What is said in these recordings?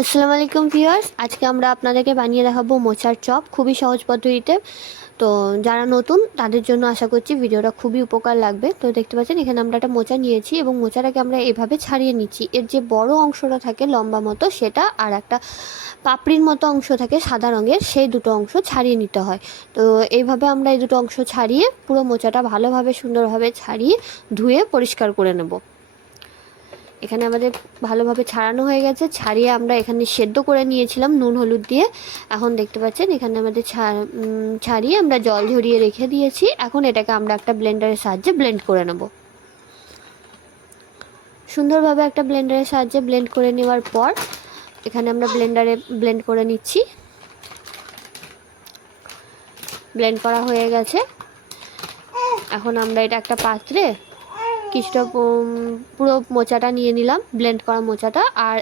আসসালামু আলাইকুম ভিউয়ার্স, আজকে আমরা আপনাদেরকে বানিয়ে দেখাবো মোচার চপ খুবই সহজ পদ্ধতিতে। তো যারা নতুন তাদের জন্য আশা করছি ভিডিওটা খুবই উপকার লাগবে। তো দেখতে পাচ্ছেন এখানে আমরা একটা মোচা নিয়েছি এবং মোচাটাকে আমরা এভাবে ছাড়িয়ে নিচ্ছি। এর যে বড় অংশটা থাকে লম্বা মতো সেটা, আর একটা পাপড়ির মতো অংশ থাকে সাদা রঙের, সেই দুটো অংশ ছাড়িয়ে নিতে হয়। তো এইভাবে আমরা এই দুটো অংশ ছাড়িয়ে পুরো মোচাটা ভালোভাবে সুন্দরভাবে ছাড়িয়ে ধুয়ে পরিষ্কার করে নেব। এখানে আমাদের ভালোভাবে ছাড়ানো হয়ে গেছে। ছাড়িয়ে আমরা এখানে সেদ্ধ করে নিয়েছিলাম নুন হলুদ দিয়ে। এখন দেখতে পাচ্ছেন এখানে আমাদের ছাড়িয়ে আমরা জল ঝরিয়ে রেখে দিয়েছি। এখন এটাকে আমরা একটা ব্লেন্ডারের সাহায্যে ব্লেন্ড করে নেব। সুন্দরভাবে একটা ব্লেন্ডারের সাহায্যে ব্লেন্ড করে নেওয়ার পর এখানে আমরা ব্লেন্ডারে ব্লেন্ড করে নিচ্ছি। ব্লেন্ড করা হয়ে গেছে। এখন আমরা এটা একটা পাত্রে কিছুটা পুরো মোচাটা নিয়ে নিলাম, ব্লেন্ড করা মোচাটা, আর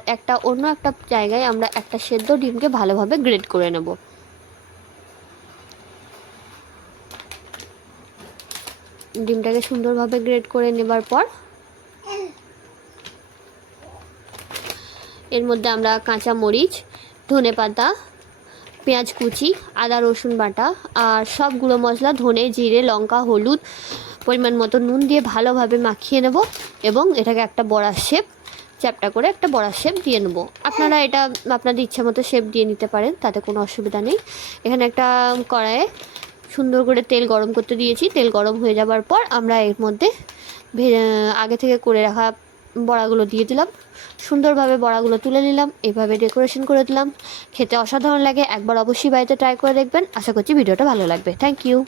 অন্য একটা জায়গায় আমরা একটা সেদ্ধ ডিমকে ভালোভাবে গ্রেট করে নেব। ডিমটাকে সুন্দরভাবে গ্রেট করে নেবার পর এর মধ্যে আমরা কাঁচা মরিচ, ধনেপাতা, পেঁয়াজ কুচি, আদা রসুন বাটা আর সব গুঁড়ো মশলা, ধনে জিরে লঙ্কা হলুদ পরিমাণ মতো নুন দিয়ে ভালোভাবে মাখিয়ে নেব এবং এটাকে একটা বড়ার শেপ, চ্যাপটা করে একটা বড়ার শেপ দিয়ে নেব। আপনারা এটা আপনাদের ইচ্ছা মতো শেপ দিয়ে নিতে পারেন, তাতে কোনো অসুবিধা নেই। এখানে একটা কড়াইয়ে সুন্দর করে তেল গরম করতে দিয়েছি। তেল গরম হয়ে যাবার পর আমরা এর মধ্যে আগে থেকে করে রাখা বড়াগুলো দিয়ে দিলাম। সুন্দরভাবে বড়াগুলো তুলে নিলাম, এভাবে ডেকোরেশন করে দিলাম। খেতে অসাধারণ লাগে, একবার অবশ্যই বাড়িতে ট্রাই করে দেখবেন। আশা করছি ভিডিওটা ভালো লাগবে। Thank you.